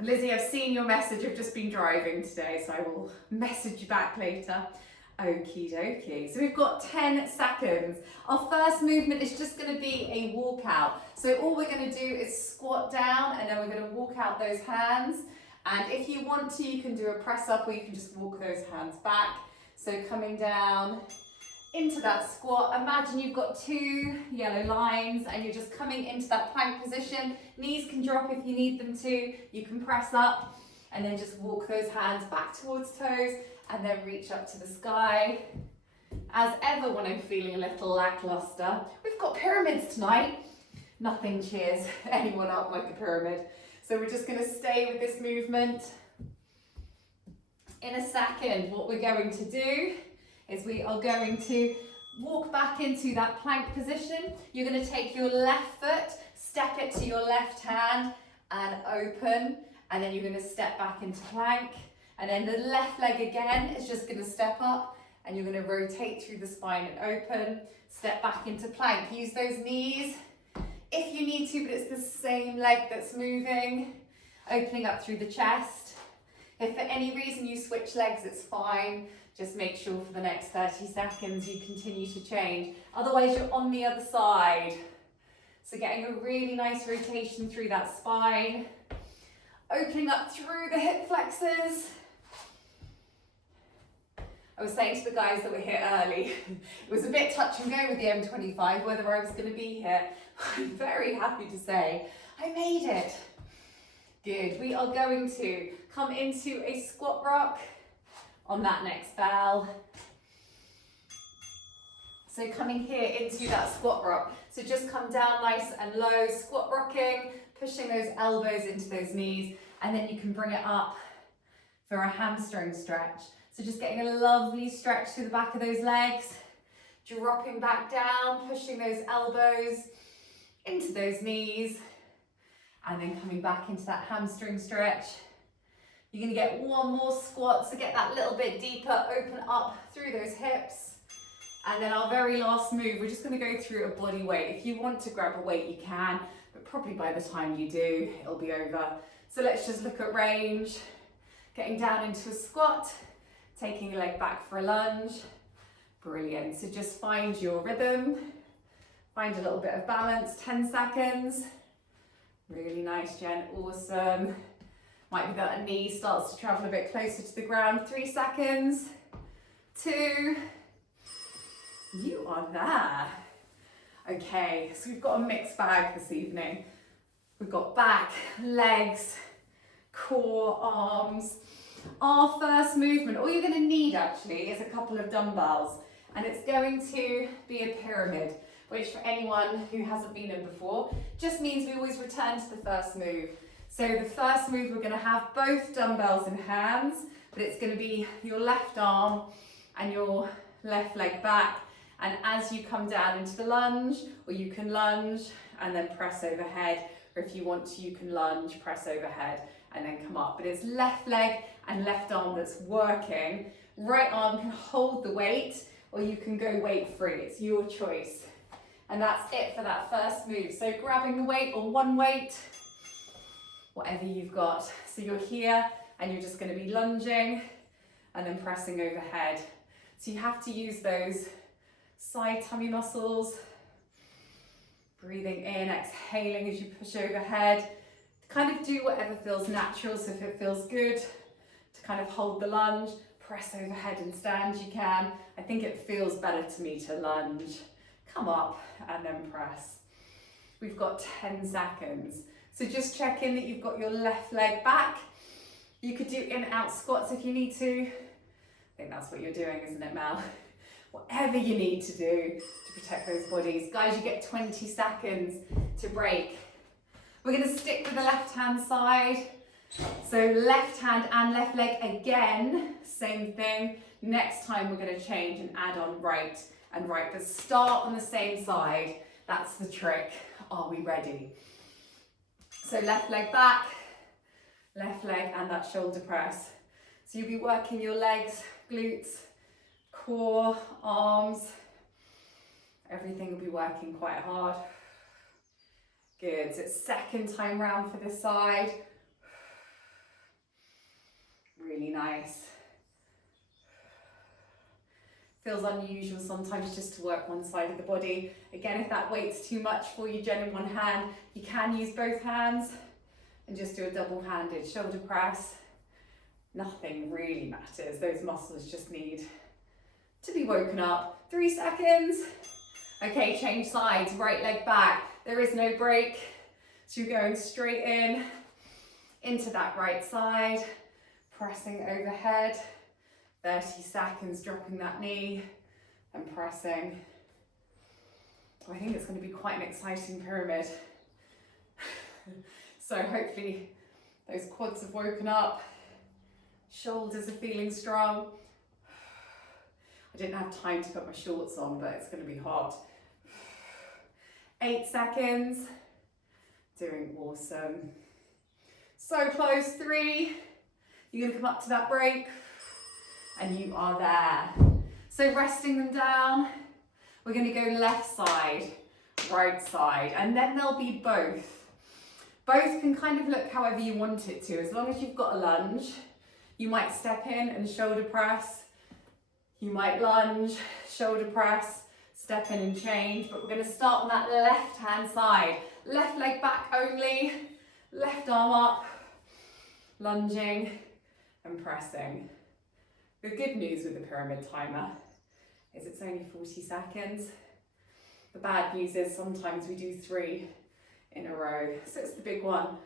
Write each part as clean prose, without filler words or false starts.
And Lizzie, I've seen your message. I've just been driving today, so I will message you back later. Okie dokie. So we've got 10 seconds. Our first movement is just going to be a walkout. So all we're going to do is squat down and then we're going to walk out those hands. And if you want to, you can do a press up or you can just walk those hands back. So coming down into that squat, imagine you've got 2 yellow lines and you're just coming into that plank position. Knees can drop if you need them to. You can press up and then just walk those hands back towards toes and then reach up to the sky. As ever, when I'm feeling a little lackluster, we've got pyramids tonight. Nothing cheers anyone up like a pyramid. So we're just going to stay with this movement. In a second, what we're going to do is we are going to walk back into that plank position. You're going to take your left foot, step it to your left hand and open, and then you're going to step back into plank. And then the left leg again is just going to step up and you're going to rotate through the spine and open, step back into plank. Use those knees if you need to, but it's the same leg that's moving, opening up through the chest. If for any reason you switch legs, it's fine. Just make sure for the next 30 seconds you continue to change. Otherwise you're on the other side. So getting a really nice rotation through that spine. Opening up through the hip flexors. I was saying to the guys that were here early, it was a bit touch and go with the M25, whether I was going to be here. I'm very happy to say I made it. Good. We are going to come into a squat rock on that next bell. So coming here into that squat rock. So just come down nice and low, squat rocking, pushing those elbows into those knees, and then you can bring it up for a hamstring stretch. So just getting a lovely stretch through the back of those legs, dropping back down, pushing those elbows into those knees, and then coming back into that hamstring stretch. You're going to get one more squat, so get that little bit deeper, open up through those hips. And then our very last move, we're just going to go through a body weight. If you want to grab a weight, you can, but probably by the time you do, it'll be over. So let's just look at range, getting down into a squat, taking your leg back for a lunge. Brilliant. So just find your rhythm, find a little bit of balance, 10 seconds. Really nice, Jen, awesome. Might be that a knee starts to travel a bit closer to the ground. 3 seconds, 2, you are there. Okay, so we've got a mixed bag this evening. We've got back, legs, core, arms. Our first movement, all you're going to need actually is a couple of dumbbells, and it's going to be a pyramid, which for anyone who hasn't been in before, just means we always return to the first move. So the first move, we're going to have both dumbbells in hands, but it's going to be your left arm and your left leg back. And as you come down into the lunge, or you can lunge and then press overhead, or if you want to, you can lunge, press overhead, and then come up. But it's left leg and left arm that's working. Right arm can hold the weight, or you can go weight free. It's your choice. And that's it for that first move. So grabbing the weight or one weight, whatever you've got. So you're here and you're just going to be lunging and then pressing overhead. So you have to use those side tummy muscles, breathing in, exhaling as you push overhead. Kind of do whatever feels natural. So if it feels good to kind of hold the lunge, press overhead and stand, you can. I think it feels better to me to lunge, come up and then press. We've got 10 seconds. So just check in that you've got your left leg back. You could do in and out squats if you need to. I think that's what you're doing, isn't it, Mel? Whatever you need to do to protect those bodies. Guys, you get 20 seconds to break. We're going to stick with the left hand side. So left hand and left leg again, same thing. Next time we're going to change and add on right and right, but start on the same side. That's the trick. Are we ready? So left leg back, left leg and that shoulder press. So you'll be working your legs, glutes, core, arms. Everything will be working quite hard. Good, so it's second time round for this side. Really nice. Feels unusual sometimes just to work one side of the body. Again, if that weight's too much for you, Jen, in one hand, you can use both hands and just do a double-handed shoulder press. Nothing really matters. Those muscles just need to be woken up. 3 seconds. Okay, change sides, right leg back. There is no break. So you're going straight in, into that right side, pressing overhead. 30 seconds, dropping that knee and pressing. I think it's going to be quite an exciting pyramid. So hopefully those quads have woken up, shoulders are feeling strong. I didn't have time to put my shorts on, but it's going to be hot. 8 seconds, doing awesome. So close, 3. You're going to come up to that break. And you are there. So resting them down, we're going to go left side, right side, and then there'll be both. Both can kind of look however you want it to. As long as you've got a lunge, you might step in and shoulder press. You might lunge, shoulder press, step in and change. But we're going to start on that left hand side. Left leg back only, left arm up, lunging and pressing. The good news with the pyramid timer is it's only 40 seconds. The bad news is sometimes we do 3 in a row. So it's the big one.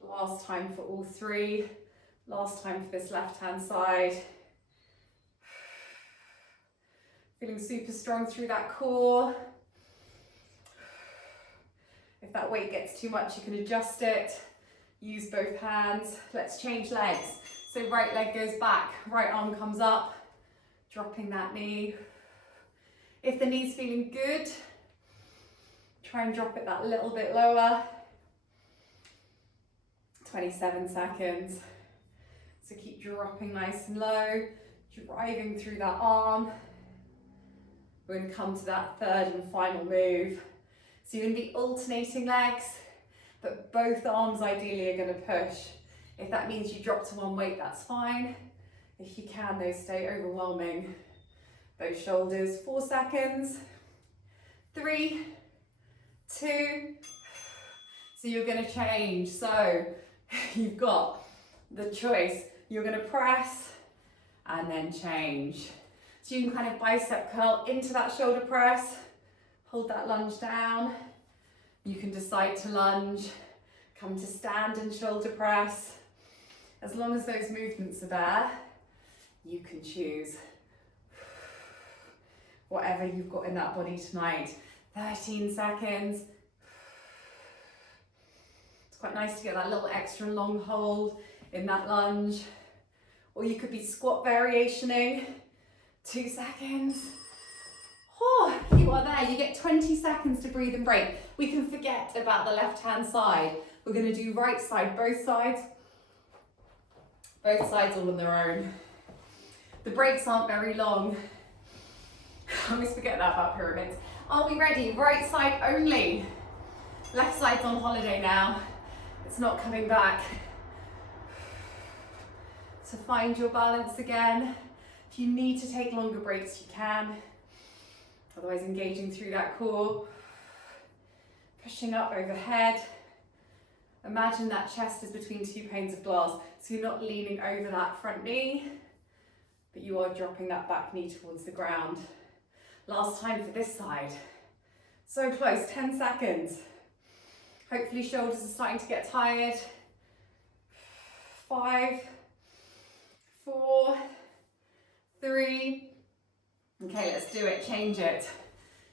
Last time for all 3. Last time for this left-hand side. Feeling super strong through that core. If that weight gets too much, you can adjust it. Use both hands. Let's change legs. So right leg goes back, right arm comes up, dropping that knee. If the knee's feeling good, try and drop it that little bit lower. 27 seconds. So keep dropping nice and low, driving through that arm. We're going to come to that third and final move. So you're going to be alternating legs, but both arms ideally are going to push. If that means you drop to one weight, that's fine. If you can, though, stay overwhelming. Those shoulders, 4 seconds. 3, 2. So you're going to change. So you've got the choice. You're going to press and then change. So you can kind of bicep curl into that shoulder press. Hold that lunge down. You can decide to lunge, come to stand and shoulder press. As long as those movements are there, you can choose whatever you've got in that body tonight. 13 seconds. It's quite nice to get that little extra long hold in that lunge. Or you could be squat variationing. 2 seconds. Oh, you are there. You get 20 seconds to breathe and break. We can forget about the left-hand side. We're going to do right side, both sides. Both sides all on their own. The breaks aren't very long. I always forget that about pyramids. Are we ready? Right side only. Left side's on holiday now. It's not coming back. So find your balance again. If you need to take longer breaks, you can. Otherwise, engaging through that core. Pushing up overhead. Imagine that chest is between 2 panes of glass, so you're not leaning over that front knee, but you are dropping that back knee towards the ground. Last time for this side. So close, 10 seconds. Hopefully shoulders are starting to get tired. 5, 4, 3. Okay, let's do it, change it.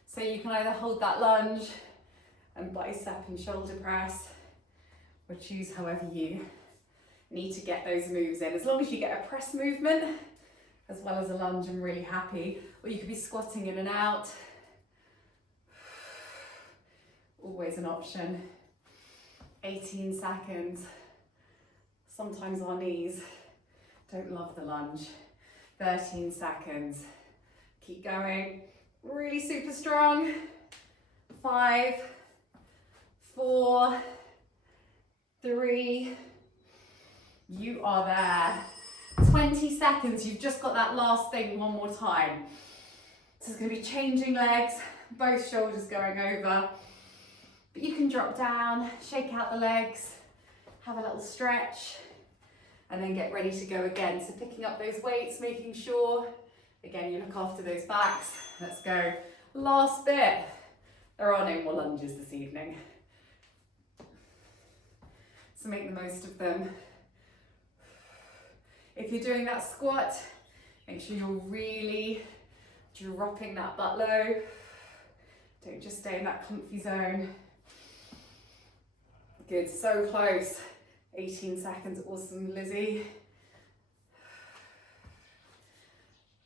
So you can either hold that lunge and bicep and shoulder press, or choose however you need to get those moves in. As long as you get a press movement, as well as a lunge, I'm really happy. Or you could be squatting in and out. Always an option. 18 seconds. Sometimes our knees don't love the lunge. 13 seconds. Keep going. Really super strong. 5, 4, 3, You are there. 20 seconds, you've just got that last thing one more time. So it's going to be changing legs, both shoulders going over. But you can drop down, shake out the legs, have a little stretch, and then get ready to go again. So picking up those weights, making sure, again, you look after those backs. Let's go. Last bit. There are no more lunges this evening, so make the most of them. If you're doing that squat, make sure you're really dropping that butt low. Don't just stay in that comfy zone. Good, so close. 18 seconds, awesome, Lizzie.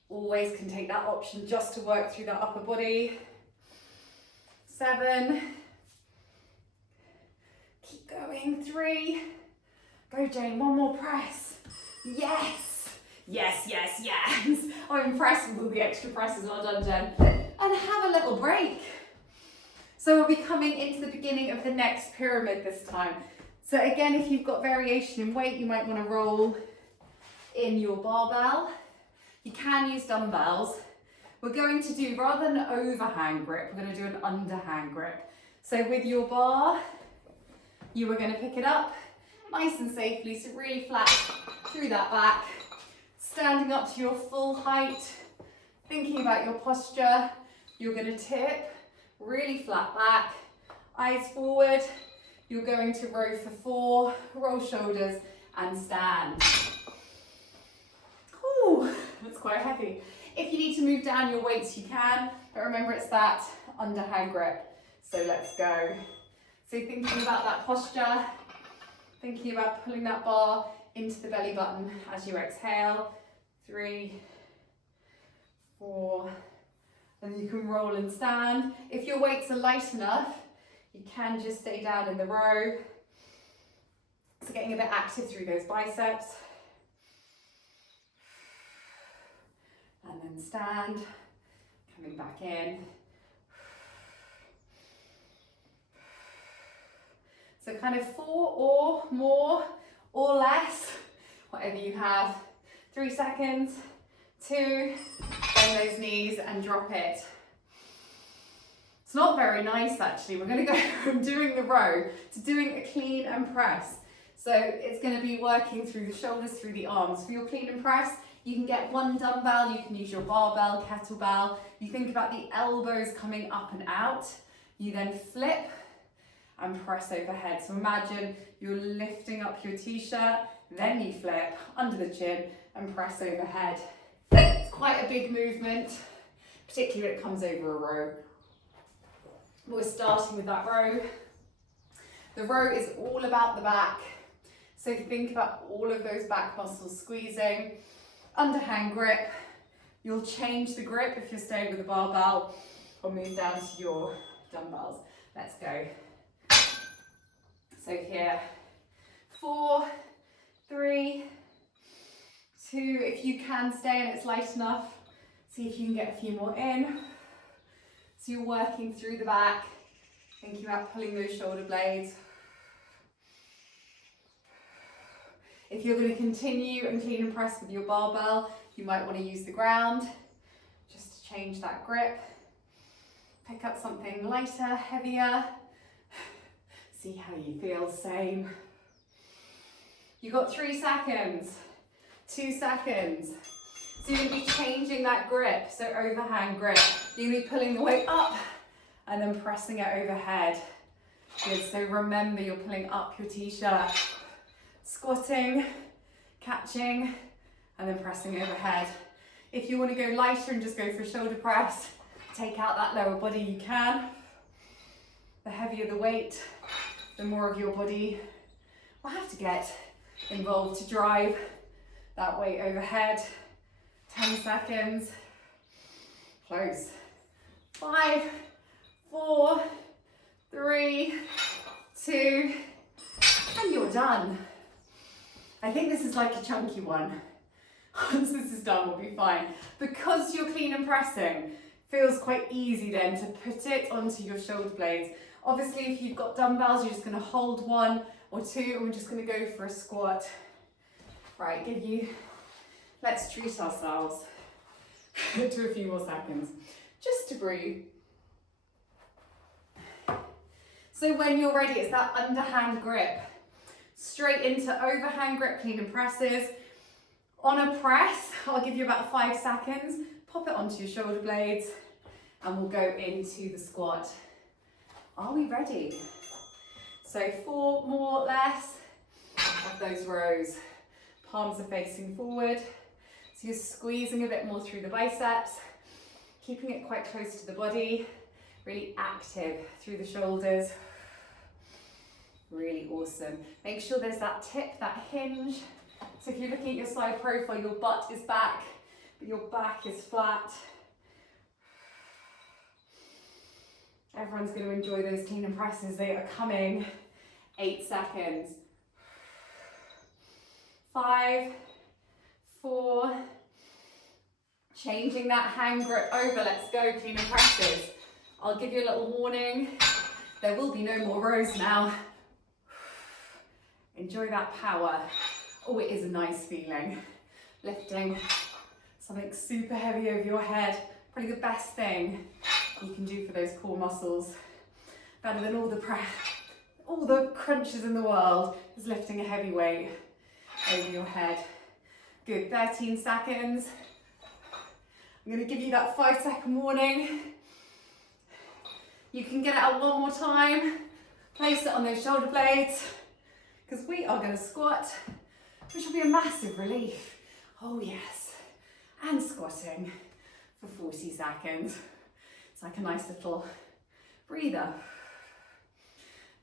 Always can take that option just to work through that upper body. 7. Keep going. 3. Go, Jane, one more press. Yes. Yes, yes, yes. I'm impressed with all the extra presses. Well done, Jen. And have a little break. So we'll be coming into the beginning of the next pyramid this time. So again, if you've got variation in weight, you might want to roll in your barbell. You can use dumbbells. We're going to do, rather than an overhand grip, we're going to do an underhand grip. So with your bar, you are going to pick it up nice and safely, so really flat through that back, standing up to your full height, thinking about your posture. You're going to tip, really flat back, eyes forward. You're going to row for 4, roll shoulders and stand. Ooh, that's quite heavy. If you need to move down your weights, you can, but remember it's that underhand grip. So let's go. So thinking about that posture, thinking about pulling that bar into the belly button as you exhale. 3, 4, and you can roll and stand. If your weights are light enough, you can just stay down in the row. So getting a bit active through those biceps. And then stand, coming back in. So kind of 4 or more or less, whatever you have. 3 seconds, 2, bend those knees and drop it. It's not very nice actually. We're going to go from doing the row to doing a clean and press. So it's going to be working through the shoulders, through the arms. For your clean and press, you can get one dumbbell, you can use your barbell, kettlebell. You think about the elbows coming up and out. You then flip and press overhead. So imagine you're lifting up your t-shirt, then you flip under the chin and press overhead. It's quite a big movement, particularly when it comes over a row. We're starting with that row. The row is all about the back. So think about all of those back muscles squeezing. Underhand grip. You'll change the grip if you're staying with the barbell or move down to your dumbbells. Let's go. So here, 4, 3, 2, if you can stay and it's light enough, see if you can get a few more in. So you're working through the back, thinking about pulling those shoulder blades. If you're going to continue and clean and press with your barbell, you might want to use the ground just to change that grip. Pick up something lighter, heavier. See how you feel, same. You've got 3 seconds, 2 seconds. So you're going to be changing that grip, so overhand grip. You're going to be pulling the weight up and then pressing it overhead. Good, so remember you're pulling up your t-shirt. Squatting, catching, and then pressing overhead. If you want to go lighter and just go for a shoulder press, take out that lower body, you can. The heavier the weight, the more of your body will have to get involved to drive that weight overhead. 10 seconds. Close. 5, 4, 3, 2, and you're done. I think this is like a chunky one. Once this is done, we'll be fine. Because you're clean and pressing, feels quite easy then to put it onto your shoulder blades. Obviously, if you've got dumbbells, you're just going to hold 1 or 2, and we're just going to go for a squat. Right, let's treat ourselves to a few more seconds, just to breathe. So when you're ready, it's that underhand grip. Straight into overhand grip, clean and presses. On a press, I'll give you about 5 seconds. Pop it onto your shoulder blades and we'll go into the squat. Are we ready? So 4 more less of those rows. Palms are facing forward. So you're squeezing a bit more through the biceps, keeping it quite close to the body, really active through the shoulders. Really awesome. Make sure there's that tip, that hinge. So if you're looking at your side profile, your butt is back, but your back is flat. Everyone's going to enjoy those clean and presses. They are coming. 8 seconds. 5, 4, changing that hand grip over. Let's go, clean and presses. I'll give you a little warning. There will be no more rows now. Enjoy that power. Oh, it is a nice feeling. Lifting something super heavy over your head. Probably the best thing you can do for those core muscles. Better than all the crunches in the world is lifting a heavy weight over your head. Good, 13 seconds. I'm going to give you that 5-second warning. You can get it out one more time. Place it on those shoulder blades because we are going to squat, which will be a massive relief. Oh yes, and squatting for 40 seconds. It's like a nice little breather.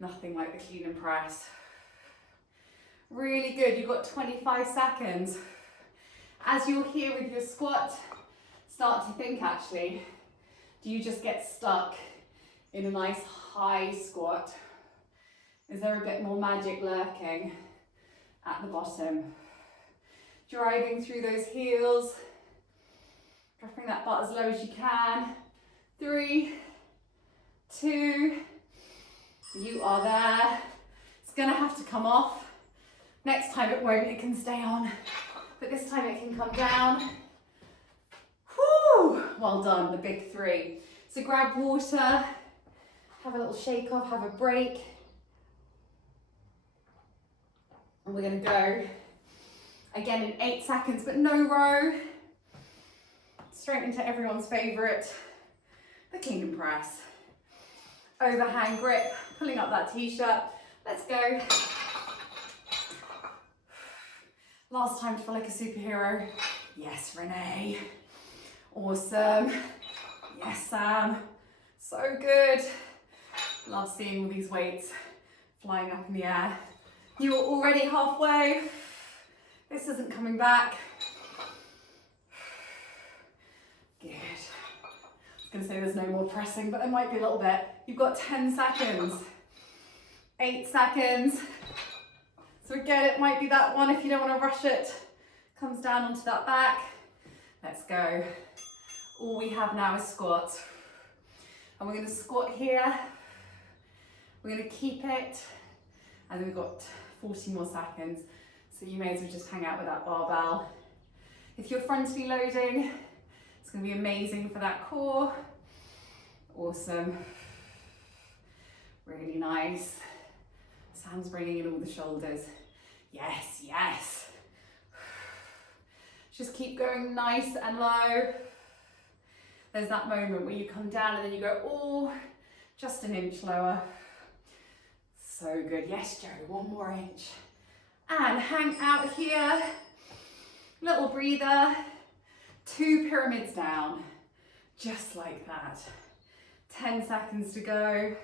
Nothing like the clean and press. Really good, you've got 25 seconds. As you're here with your squat, start to think actually, do you just get stuck in a nice high squat? Is there a bit more magic lurking at the bottom? Driving through those heels, dropping that butt as low as you can. 3, 2, you are there. It's gonna have to come off. Next time it won't, it can stay on. But this time it can come down. Whew, well done, the big 3. So grab water, have a little shake off, have a break. And we're gonna go again in 8 seconds, but no row. Straight into everyone's favorite, the clean and press. Overhand grip, pulling up that t-shirt. Let's go. Last time to feel like a superhero. Yes, Renee. Awesome. Yes, Sam. So good. Love seeing all these weights flying up in the air. You are already halfway. This isn't coming back. Good. I was going to say there's no more pressing, but there might be a little bit. You've got 10 seconds. 8 seconds. So again, it might be that one if you don't want to rush it. Comes down onto that back. Let's go. All we have now is squat. And we're going to squat here. We're going to keep it. And then we've got 40 more seconds. So you may as well just hang out with that barbell. If you're frontally loading, it's going to be amazing for that core. Awesome. Really nice. Sam's bringing in all the shoulders. Yes, yes. Just keep going nice and low. There's that moment where you come down and then you go, oh, just an inch lower. So good. Yes, Joe, 1 more inch. And hang out here. Little breather. 2 pyramids down. Just like that. 10 seconds to go.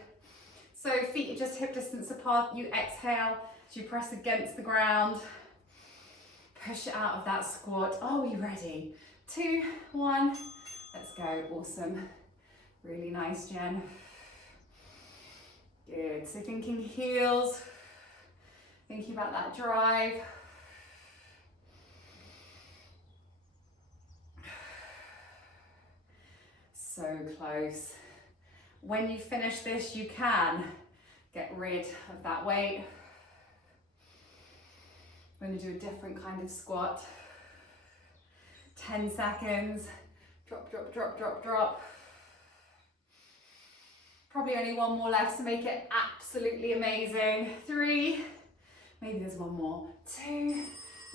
So feet are just hip distance apart. You exhale as you press against the ground. Push it out of that squat. Are we ready? 2, 1. Let's go. Awesome. Really nice, Jen. Good. So thinking heels. Thinking about that drive. So close. When you finish this, you can get rid of that weight. I'm going to do a different kind of squat. 10 seconds. Drop, drop, drop, drop, drop. Probably only one more left, so make it absolutely amazing. 3, maybe there's one more. 2,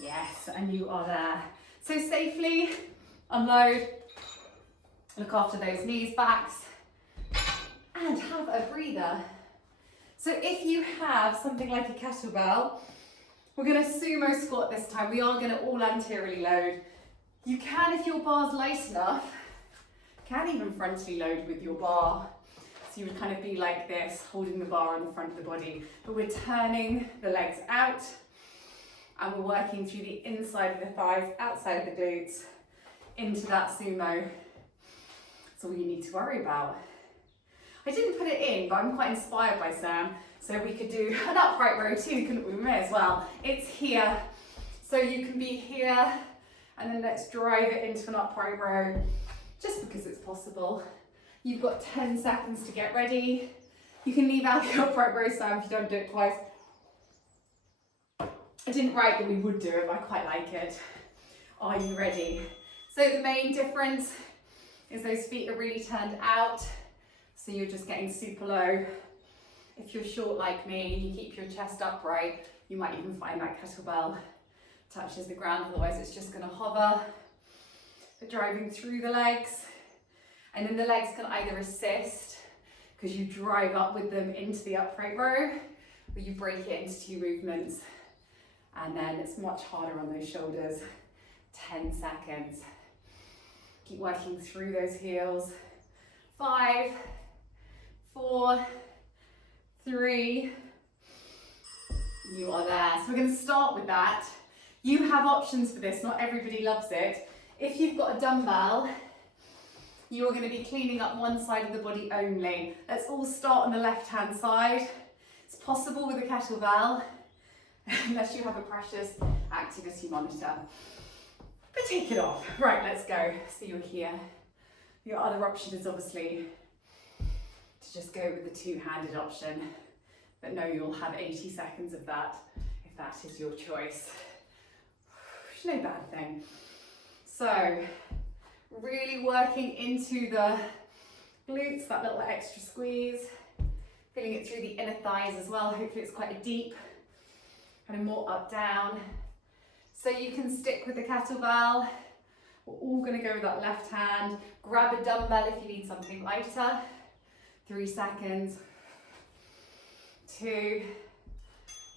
yes, and you are there. So safely unload, look after those knees, backs, and have a breather. So if you have something like a kettlebell, we're going to sumo squat this time. We are going to all anteriorly load. You can, if your bar's light enough, can even frontally load with your bar. So you would kind of be like this, holding the bar on the front of the body. But we're turning the legs out and we're working through the inside of the thighs, outside of the glutes, into that sumo. That's all you need to worry about. I didn't put it in, but I'm quite inspired by Sam. So we could do an upright row too, couldn't we? We may as well. It's here. So you can be here, and then let's drive it into an upright row, just because it's possible. You've got 10 seconds to get ready. You can leave out the upright row, Sam, if you don't do it twice. I didn't write that we would do it, but I quite like it. Are you ready? So the main difference is those feet are really turned out, so you're just getting super low. If you're short like me and you keep your chest upright, you might even find that kettlebell touches the ground, otherwise it's just going to hover. But driving through the legs, and then the legs can either assist because you drive up with them into the upright row, or you break it into 2 movements, and then it's much harder on those shoulders. 10 seconds. Keep working through those heels. 5, 4, 3, you are there. So we're going to start with that. You have options for this, not everybody loves it. If you've got a dumbbell, you are going to be cleaning up one side of the body only. Let's all start on the left-hand side. It's possible with a kettlebell, unless you have a precious activity monitor. But take it off. Right, let's go. So you're here. Your other option is obviously to just go with the 2-handed option, but no, you'll have 80 seconds of that if that is your choice. No bad thing. So really working into the glutes, that little extra squeeze, feeling it through the inner thighs as well. Hopefully it's quite a deep, kind of more up down. So you can stick with the kettlebell. We're all going to go with that left hand. Grab a dumbbell if you need something lighter. 3 seconds. 2.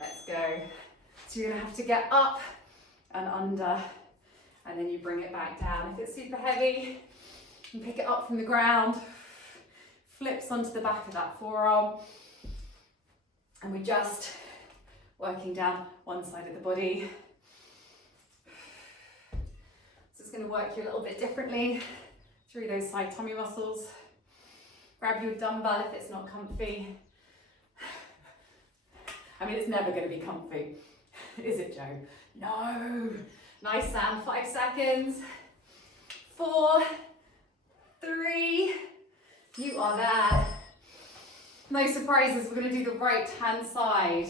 Let's go. So you're going to have to get up and under, and then you bring it back down. If it's super heavy, you pick it up from the ground, flips onto the back of that forearm, and we're just working down one side of the body. So it's going to work you a little bit differently through those side tummy muscles. Grab your dumbbell if it's not comfy. I mean, it's never going to be comfy, is it, Joe? No. Nice, Sam. 5 seconds. 4, 3. You are there. No surprises. We're going to do the right hand side.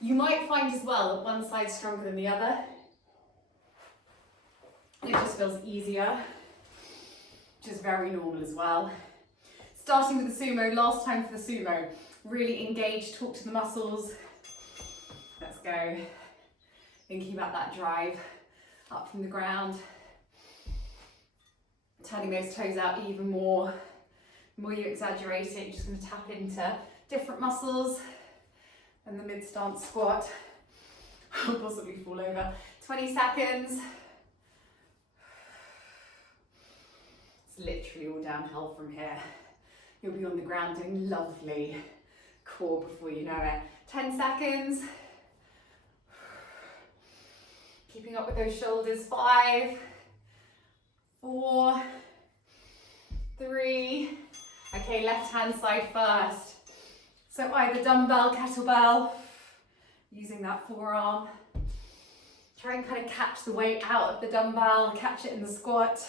You might find as well that one side's stronger than the other. It just feels easier, which is very normal as well. Starting with the sumo, last time for the sumo. Really engage, talk to the muscles. Let's go. Thinking about that drive up from the ground. Turning those toes out even more. The more you exaggerate it, you're just going to tap into different muscles. And the mid-stance squat. I'll possibly fall over. 20 seconds. It's literally all downhill from here. You'll be on the ground doing lovely core before you know it. 10 seconds. Keeping up with those shoulders. 5, 4, 3. Okay, left hand side first. So either dumbbell, kettlebell, using that forearm. Try and kind of catch the weight out of the dumbbell, catch it in the squat.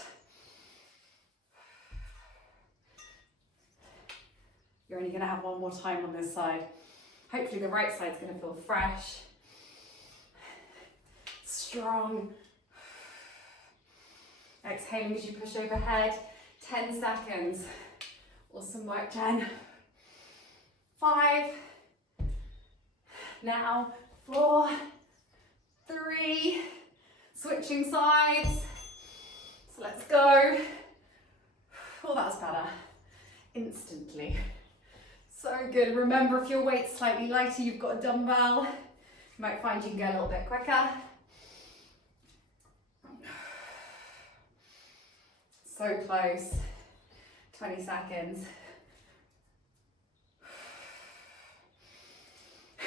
You're only going to have one more time on this side. Hopefully the right side's going to feel fresh. Strong. Exhaling as you push overhead. 10 seconds. Awesome work, Jen. 5. Now 4, 3. Switching sides. So let's go. Oh, that's better. Instantly. So good. Remember, if your weight's slightly lighter, you've got a dumbbell. You might find you can go a little bit quicker. So close. 20 seconds.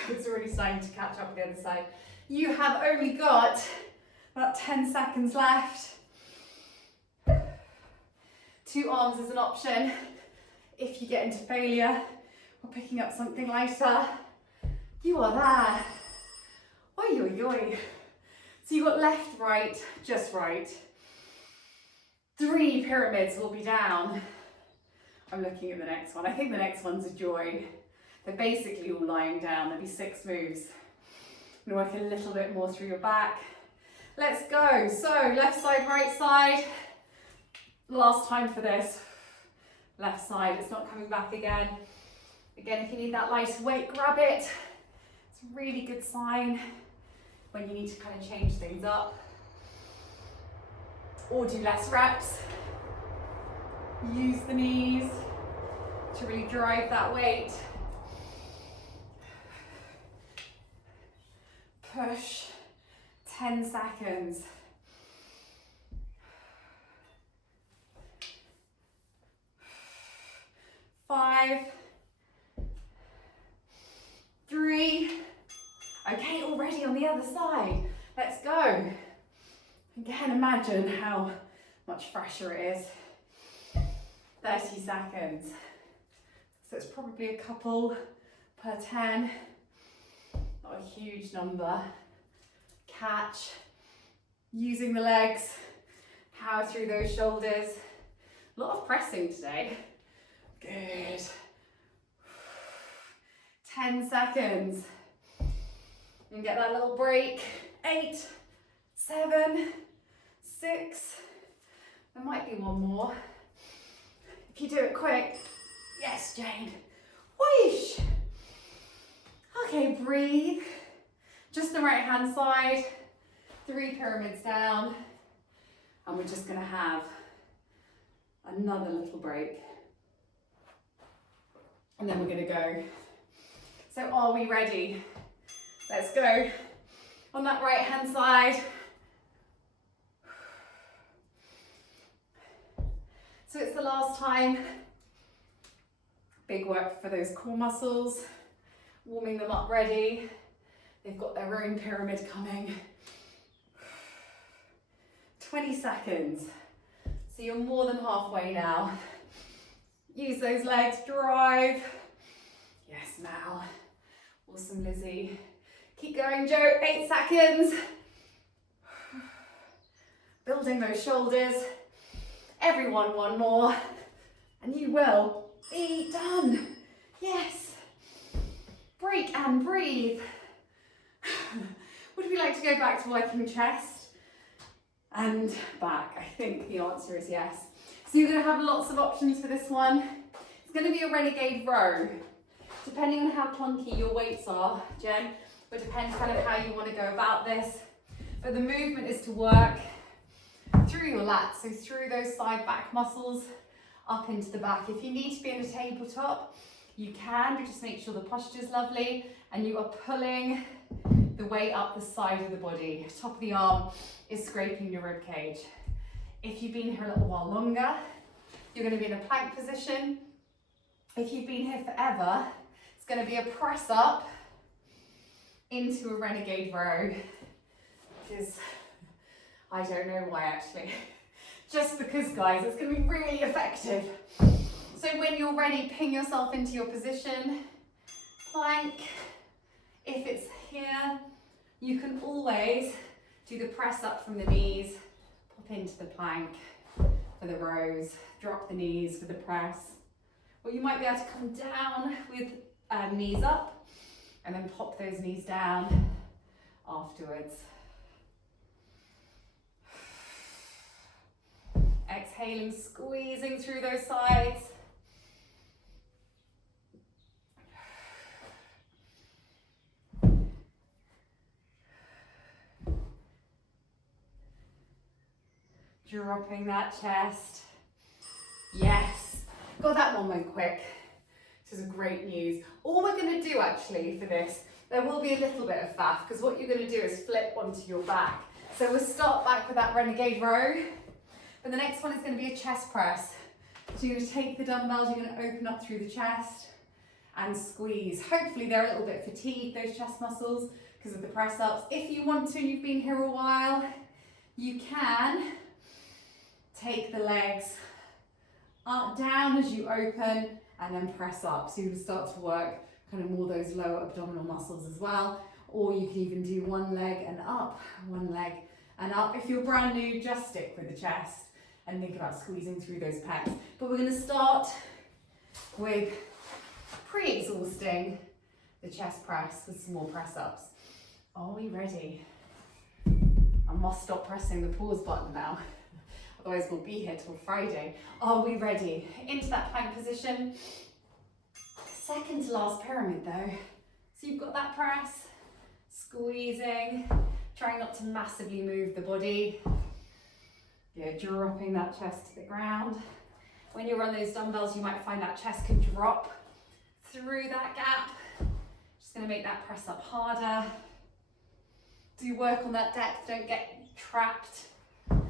It's already starting to catch up the other side. You have only got about 10 seconds left. 2 arms is an option if you get into failure or picking up something lighter. You are there. Oi, oi, oi. So you've got left, right, just right. 3 pyramids will be down. I'm looking at the next one. I think the next one's a joy. They're basically all lying down. There'll be 6 moves. I'm gonna work a little bit more through your back. Let's go. So left side, right side. Last time for this. Left side, it's not coming back again. Again, if you need that lighter weight, grab it. It's a really good sign when you need to kind of change things up. Or do less reps. Use the knees to really drive that weight. Push. 10 seconds. 5, 3. Okay, already on the other side. Let's go. Again, imagine how much fresher it is. 30 seconds. So it's probably a couple per 10. Not a huge number. Catch. Using the legs. Power through those shoulders. A lot of pressing today. Good. 10 seconds. You can get that little break. 8, 7, 6. There might be one more. If you do it quick. Yes, Jane. Whoosh. Okay, breathe. Just the right hand side. 3 pyramids down. And we're just going to have another little break. And then we're going to go. So are we ready? Let's go. On that right hand side. So it's the last time. Big work for those core muscles. Warming them up ready. They've got their own pyramid coming. 20 seconds. So you're more than halfway now. Use those legs, drive. Yes, Mal. Awesome, Lizzie. Keep going, Joe. 8 seconds. Building those shoulders. Everyone, one more. And you will be done. Yes. Break and breathe. Would we like to go back to working chest and back? I think the answer is yes. So you're going to have lots of options for this one. It's going to be a renegade row. Depending on how clunky your weights are, Jen, but depends kind of how you want to go about this. But the movement is to work through your lats, so through those side back muscles, up into the back. If you need to be in a tabletop, you can, but just make sure the posture is lovely and you are pulling the weight up the side of the body. Top of the arm is scraping your rib cage. If you've been here a little while longer, you're going to be in a plank position. If you've been here forever, it's going to be a press up into a renegade row, which is, I don't know why actually. Just because, guys, it's going to be really effective. So when you're ready, ping yourself into your position. Plank. If it's here, you can always do the press up from the knees, pop into the plank for the rows, drop the knees for the press. Or you might be able to come down with knees up and then pop those knees down afterwards. exhaling, squeezing through those sides. Dropping that chest. Yes, got that one went quick. This is great news. All we're going to do actually for this, there will be a little bit of faff because what you're going to do is flip onto your back. So we'll start back with that renegade row, but the next one is going to be a chest press. So you're going to take the dumbbells, you're going to open up through the chest and squeeze. Hopefully they're a little bit fatigued, those chest muscles, because of the press ups. If you want to and you've been here a while, you can take the legs up, down as you open and then press up. So you can start to work kind of more those lower abdominal muscles as well. Or you can even do one leg and up, one leg and up. If you're brand new, just stick with the chest and think about squeezing through those pecs. But we're going to start with pre-exhausting the chest press with some more press ups. Are we ready? I must stop pressing the pause button now. Otherwise we'll be here till Friday. Are we ready? Into that plank position. Second to last pyramid though. So you've got that press, squeezing, trying not to massively move the body. Yeah, dropping that chest to the ground. When you're on those dumbbells, you might find that chest can drop through that gap. Just gonna make that press up harder. Do work on that depth, don't get trapped.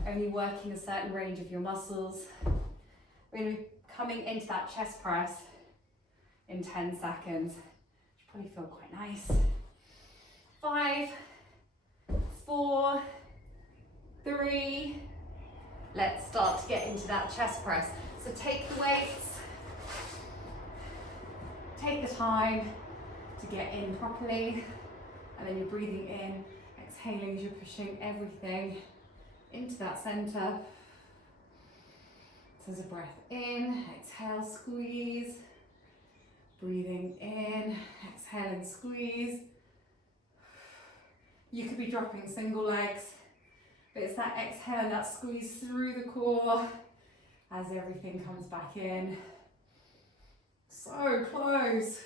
Only working a certain range of your muscles. We're going to be coming into that chest press in 10 seconds. Should probably feel quite nice. 5, 4, 3. Let's start to get into that chest press. So take the weights. Take the time to get in properly. And then you're breathing in, exhaling as you're pushing everything into that center. So there's a breath in, exhale, squeeze. Breathing in, exhale and squeeze. You could be dropping single legs, but it's that exhale and that squeeze through the core as everything comes back in. So close.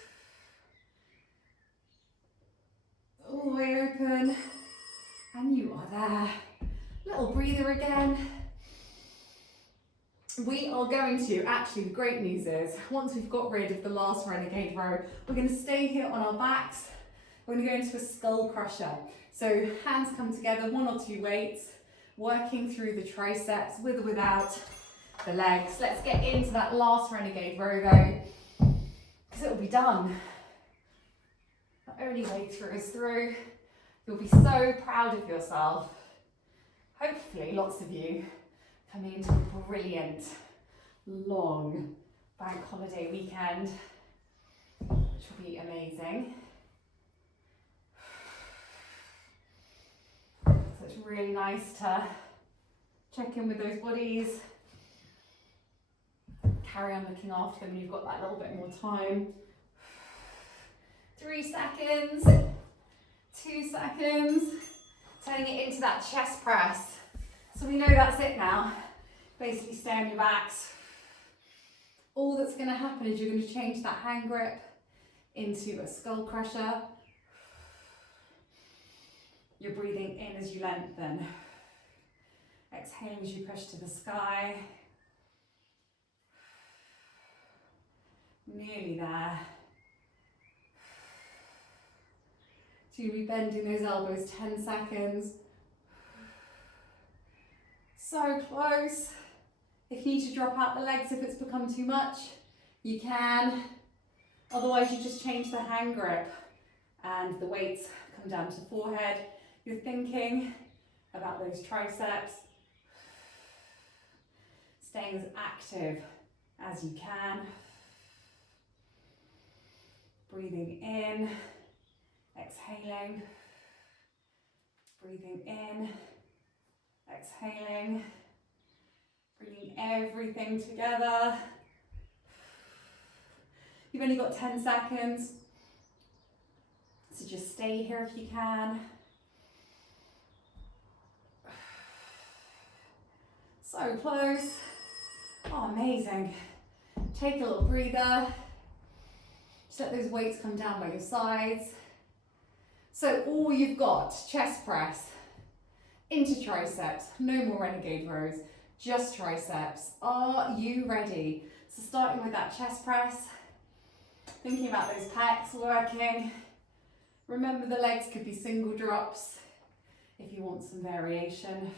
All the way open, and you are there. Little breather again. We are going to, actually the great news is, once we've got rid of the last renegade row, we're going to stay here on our backs. We're going to go into a skull crusher. So hands come together, 1 or 2 weights, working through the triceps with or without the legs. Let's get into that last renegade row though, because it'll be done. The only way through is through. You'll be so proud of yourself. Hopefully, lots of you coming into a brilliant, long bank holiday weekend, which will be amazing. So it's really nice to check in with those bodies, carry on looking after them when you've got that little bit more time. 3 seconds, 2 seconds, turning it into that chest press. So we know that's it now. Basically stay on your backs. All that's going to happen is you're going to change that hand grip into a skull crusher. You're breathing in as you lengthen. Exhaling as you push to the sky. Nearly there. So you'll be bending those elbows 10 seconds. So close. If you need to drop out the legs if it's become too much, you can. Otherwise you just change the hand grip and the weights come down to forehead. You're thinking about those triceps. Staying as active as you can. Breathing in, exhaling. Breathing in, exhaling. Bringing everything together. You've only got 10 seconds, so just stay here if you can. So close. Oh, amazing. Take a little breather. Just let those weights come down by your sides. So all you've got, chest press into triceps, no more renegade rows, just triceps. Are you ready? So starting with that chest press, thinking about those pecs working. Remember the legs could be single drops if you want some variation.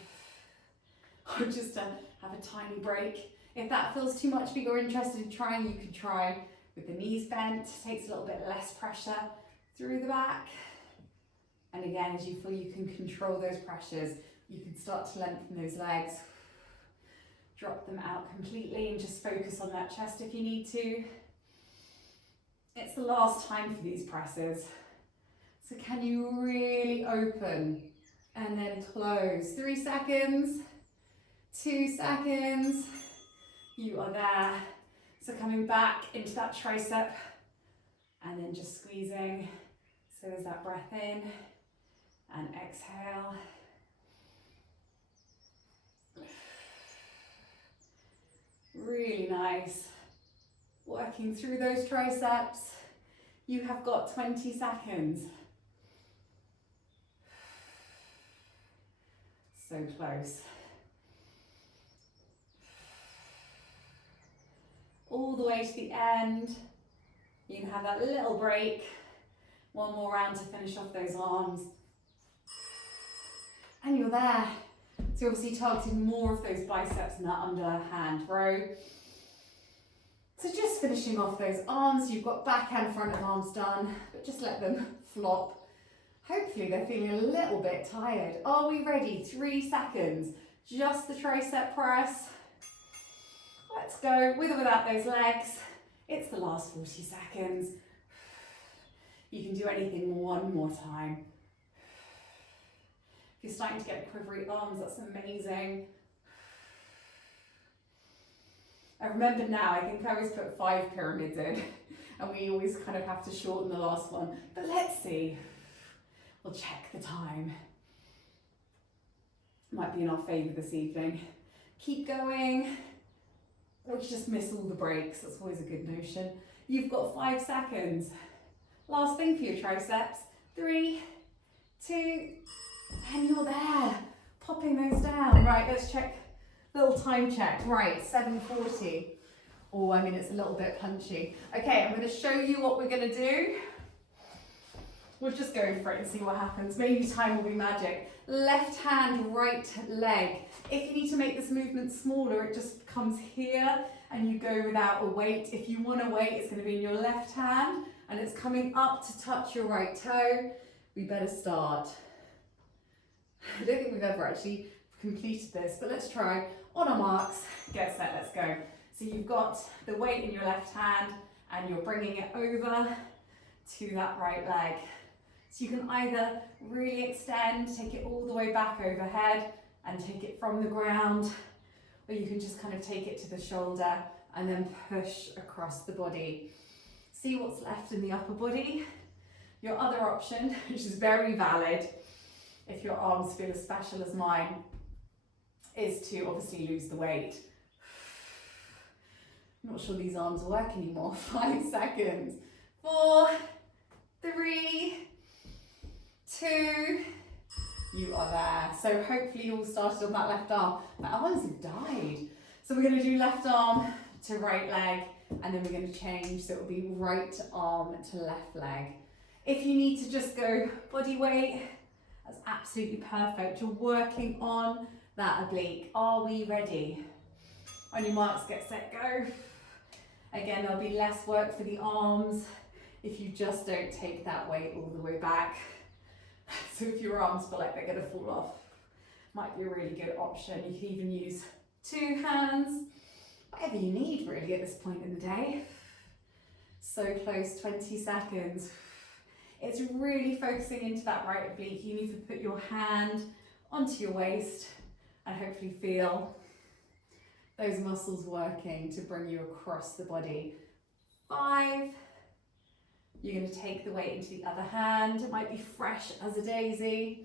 Or just to have a tiny break. If that feels too much but you're interested in trying, you can try with the knees bent. Takes a little bit less pressure through the back. And again, as you feel you can control those pressures, you can start to lengthen those legs. Drop them out completely and just focus on that chest if you need to. It's the last time for these presses. So can you really open and then close? 3 seconds, 2 seconds. You are there. So coming back into that tricep and then just squeezing. So there's that breath in and exhale. Really nice. Working through those triceps. You have got 20 seconds. So close. All the way to the end. You can have that little break. One more round to finish off those arms. And you're there. So obviously targeting more of those biceps in that underhand row. So just finishing off those arms. You've got backhand, front of arms done, but just let them flop. Hopefully they're feeling a little bit tired. Are we ready? 3 seconds. Just the tricep press. Let's go, with or without those legs. It's the last 40 seconds. You can do anything one more time. If you're starting to get quivery arms, that's amazing. I remember now, I think I always put 5 pyramids in, and we always kind of have to shorten the last one. But let's see. We'll check the time. Might be in our favour this evening. Keep going. Or just miss all the breaks. That's always a good notion. You've got 5 seconds. Last thing for your triceps. 3, 2, and you're there. Popping those down. Right, let's check. Little time check. Right, 7:40. Oh, I mean, it's a little bit punchy. Okay, I'm going to show you what we're going to do. We'll just go for it and see what happens. Maybe time will be magic. Left hand, right leg. If you need to make this movement smaller, it just comes here and you go without a weight. If you want a weight, it's going to be in your left hand and it's coming up to touch your right toe. We better start. I don't think we've ever actually completed this, but let's try. On our marks, get set, let's go. So you've got the weight in your left hand and you're bringing it over to that right leg. So you can either really extend, take it all the way back overhead and take it from the ground, or you can just kind of take it to the shoulder and then push across the body. See what's left in the upper body. Your other option, which is very valid if your arms feel as special as mine, is to obviously lose the weight. I'm not sure these arms work anymore. 5 seconds. 4, 3, 2, you are there. So hopefully you all started on that left arm. My arms have died. So we're going to do left arm to right leg, and then we're going to change. So it will be right arm to left leg. If you need to just go body weight, that's absolutely perfect. You're working on that oblique. Are we ready? On your marks, get set, go. Again, there'll be less work for the arms if you just don't take that weight all the way back. So if your arms feel like they're going to fall off, might be a really good option. You can even use 2 hands, whatever you need really at this point in the day. So close, 20 seconds. It's really focusing into that right oblique. You need to put your hand onto your waist and hopefully feel those muscles working to bring you across the body. 5. You're going to take the weight into the other hand. It might be fresh as a daisy.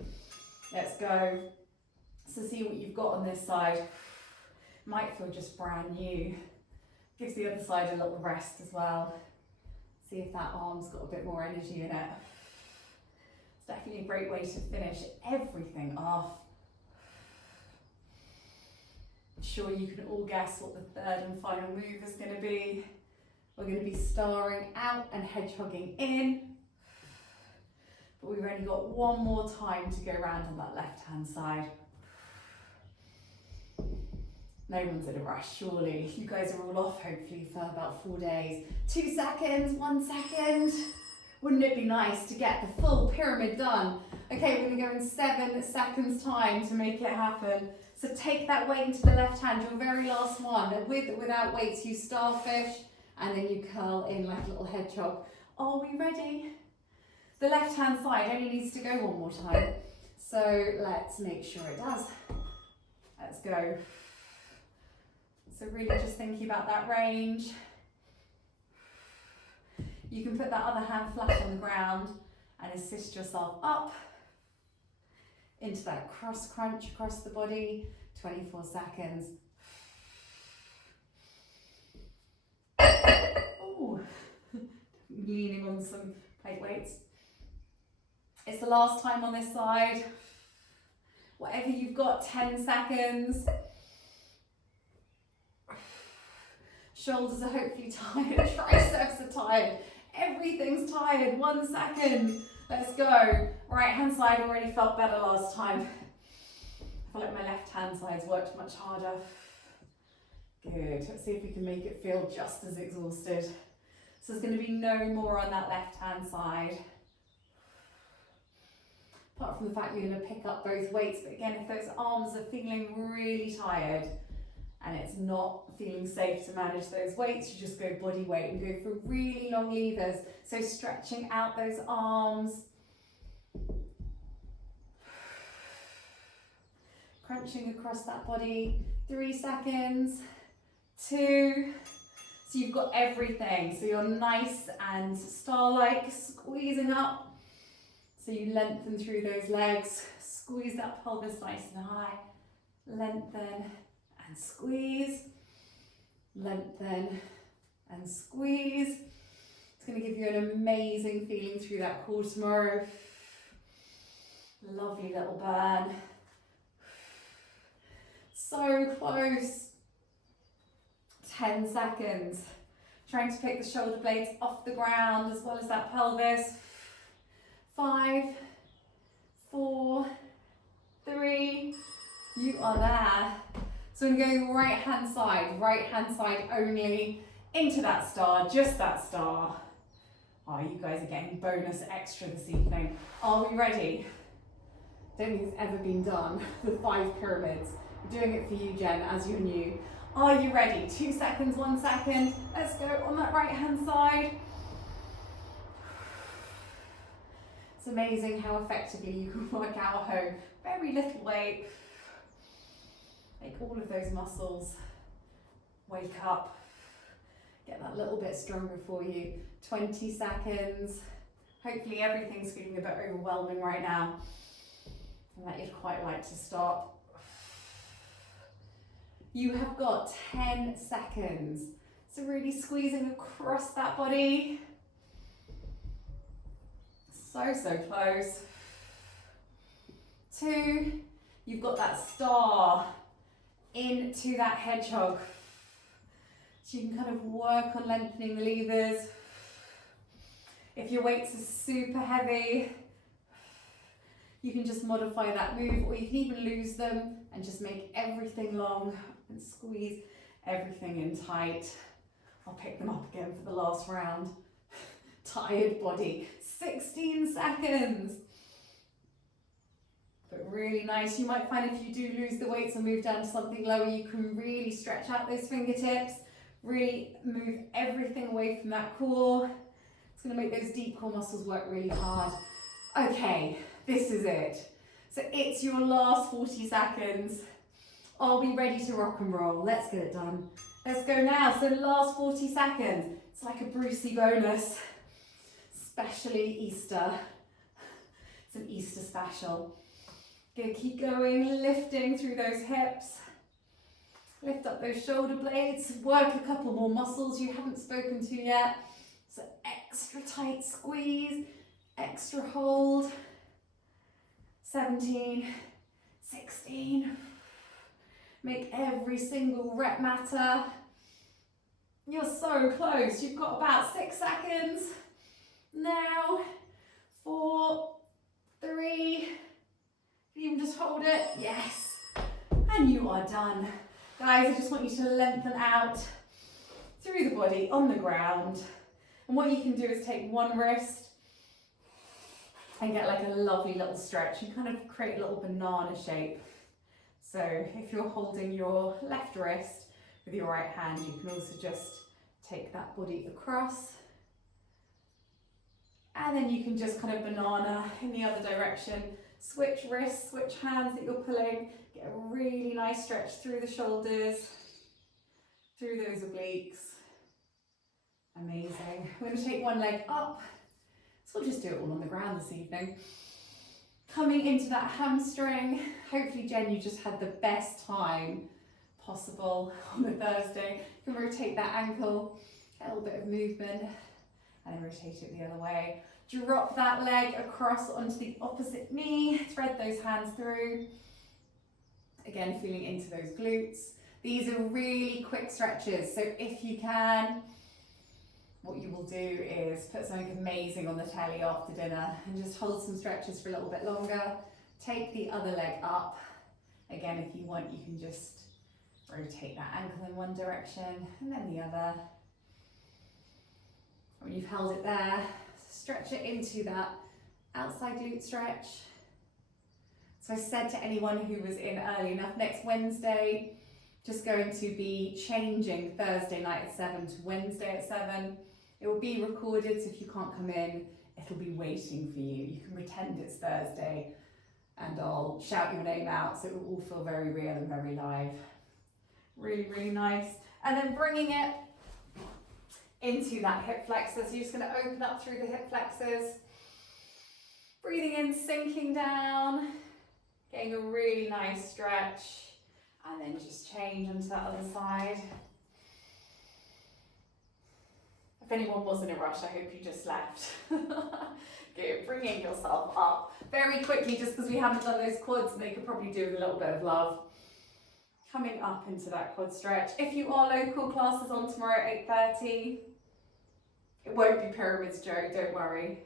Let's go. So see what you've got on this side. Might feel just brand new. Gives the other side a little rest as well. See if that arm's got a bit more energy in it. It's definitely a great way to finish everything off. I'm sure you can all guess what the third and final move is going to be. We're going to be starring out and hedgehogging in. But we've only got one more time to go around on that left-hand side. No one's in a rush, surely. You guys are all off, hopefully, for about 4 days. 2 seconds, 1 second. Wouldn't it be nice to get the full pyramid done? Okay, we're gonna go in 7 seconds time to make it happen. So take that weight into the left hand, your very last one. With or without weights, you starfish, and then you curl in like a little hedgehog. Are we ready? The left hand side only needs to go one more time. So let's make sure it does. Let's go. So really just thinking about that range. You can put that other hand flat on the ground and assist yourself up into that cross crunch across the body, 24 seconds. Oh, leaning on some plate weights. It's the last time on this side. Whatever you've got, 10 seconds. Shoulders are hopefully tired, triceps are tired, everything's tired. 1 second, let's go. Right hand side already felt better last time. I feel like my left hand side's worked much harder. Good, let's see if we can make it feel just as exhausted. So there's going to be no more on that left hand side. Apart from the fact you're going to pick up both weights, but again, if those arms are feeling really tired, and it's not feeling safe to manage those weights, you just go body weight and go for really long levers. So stretching out those arms. Crunching across that body. 3 seconds. 2. So you've got everything. So you're nice and star-like, squeezing up. So you lengthen through those legs. Squeeze that pelvis nice and high. Lengthen. And squeeze, lengthen and squeeze. It's going to give you an amazing feeling through that core tomorrow. Lovely little burn. So close. 10 seconds. Trying to pick the shoulder blades off the ground as well as that pelvis. 5, 4, 3, you are there. So I'm going to go right hand side only, into that star, just that star. Oh, you guys are getting bonus extra this evening. Are we ready? Don't think it's ever been done, the 5 pyramids. We're doing it for you, Jen, as you're new. Are you ready? 2 seconds, 1 second. Let's go on that right hand side. It's amazing how effectively you can work out at home. Very little weight. Make all of those muscles wake up. Get that little bit stronger for you. 20 seconds. Hopefully everything's feeling a bit overwhelming right now, and that you'd quite like to stop. You have got 10 seconds. So really squeezing across that body. So close. 2, you've got that star into that hedgehog. So you can kind of work on lengthening the levers. If your weights are super heavy, you can just modify that move, or you can even lose them and just make everything long and squeeze everything in tight. I'll pick them up again for the last round. Tired body. 16 seconds. But really nice. You might find if you do lose the weights and move down to something lower, you can really stretch out those fingertips, really move everything away from that core. It's going to make those deep core muscles work really hard. Okay, this is it. So it's your last 40 seconds. Are we ready to rock and roll? Let's get it done. Let's go now. So last 40 seconds. It's like a Brucey bonus, especially Easter. It's an Easter special. Gonna keep going, lifting through those hips. Lift up those shoulder blades, work a couple more muscles you haven't spoken to yet. So extra tight squeeze, extra hold. 17, 16. Make every single rep matter. You're so close. You've got about 6 seconds. Now, 4, 3, you can just hold it. Yes. And you are done. Guys, I just want you to lengthen out through the body on the ground. And what you can do is take one wrist and get like a lovely little stretch. You kind of create a little banana shape. So if you're holding your left wrist with your right hand, you can also just take that body across. And then you can just kind of banana in the other direction. Switch wrists, switch hands that you're pulling. Get a really nice stretch through the shoulders, through those obliques. Amazing. We're going to take one leg up. So we'll just do it all on the ground this evening. Coming into that hamstring. Hopefully, Jen, you just had the best time possible on a Thursday. You can rotate that ankle, get a little bit of movement, and then rotate it the other way. Drop that leg across onto the opposite knee. Thread those hands through. Again, feeling into those glutes. These are really quick stretches, so if you can, what you will do is put something amazing on the telly after dinner and just hold some stretches for a little bit longer. Take the other leg up. Again, if you want, you can just rotate that ankle in one direction and then the other. When you've held it there, stretch it into that outside glute stretch. So I said to anyone who was in early enough, next Wednesday, just going to be changing Thursday night at 7 to Wednesday at 7. It will be recorded, so if you can't come in, it'll be waiting for you. You can pretend it's Thursday and I'll shout your name out, so it will all feel very real and very live. Really, really nice. And then bringing it into that hip flexor. So you're just going to open up through the hip flexors. Breathing in, sinking down, getting a really nice stretch, and then just change onto that other side. If anyone was in a rush, I hope you just left. Good, bringing yourself up very quickly, just because we haven't done those quads, and they could probably do with a little bit of love. Coming up into that quad stretch. If you are local, classes on tomorrow at 8:30. It won't be pyramids, Joe, don't worry.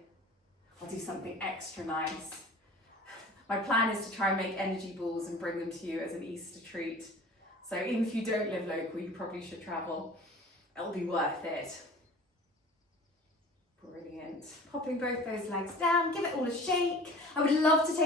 I'll do something extra nice. My plan is to try and make energy balls and bring them to you as an Easter treat. So even if you don't live local, you probably should travel. It'll be worth it. Brilliant. Popping both those legs down, give it all a shake. I would love to take